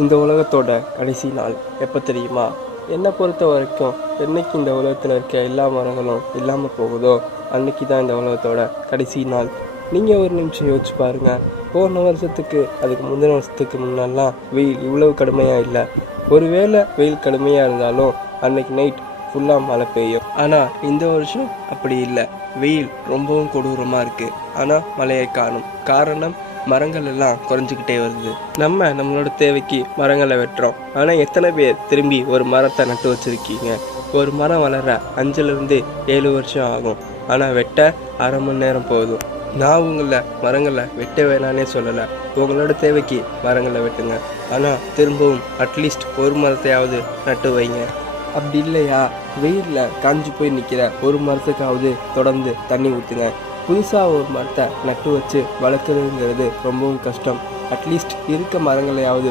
இந்த உலகத்தோட கடைசி நாள் எப்போ தெரியுமா? என்னை பொறுத்த வரைக்கும் என்னைக்கு இந்த உலகத்தில் இருக்க எல்லா மரங்களும் இல்லாமல் போகுதோ அன்னைக்கு தான் இந்த உலகத்தோட கடைசி நாள். நீங்கள் ஒரு நிமிஷம் யோசிச்சு பாருங்கள். போன வருஷத்துக்கு அதுக்கு முந்தின வருஷத்துக்கு முன்னெல்லாம் வெயில் இவ்வளவு கடுமையாக இல்லை. ஒருவேளை வெயில் கடுமையாக இருந்தாலும் அன்னைக்கு நைட் ஃபுல்லாக மழை பெய்யும். ஆனால் இந்த வருஷம் அப்படி இல்லை. வெயில் ரொம்பவும் கொடூரமாக இருக்குது, ஆனால் மழையை காணும். காரணம், மரங்கள் எல்லாம் குறைஞ்சிக்கிட்டே வருது. நம்மளோட தேவைக்கு மரங்களை வெட்டுறோம். ஆனால் எத்தனை பேர் திரும்பி ஒரு மரத்தை நட்டு வச்சுருக்கீங்க? ஒரு மரம் வளர 5லேருந்து 7 வருஷம் ஆகும். ஆனால் வெட்ட அரை மணி நேரம் போதும். நான் உங்களை மரங்களை வெட்ட வேணானே சொல்லலை. உங்களோட தேவைக்கு மரங்களை வெட்டுங்க. ஆனால் திரும்பவும் அட்லீஸ்ட் ஒரு மரத்தையாவது நட்டு வைங்க. அப்படி இல்லையா, வெயிலில் காஞ்சி போய் நிற்கிற ஒரு மரத்துக்காவது தொடர்ந்து தண்ணி ஊற்றுங்க. புதுசாக ஒரு மரத்தை நட்டு வச்சு வளர்க்குறதுங்கிறது ரொம்பவும் கஷ்டம். அட்லீஸ்ட் இருக்க மரங்களையாவது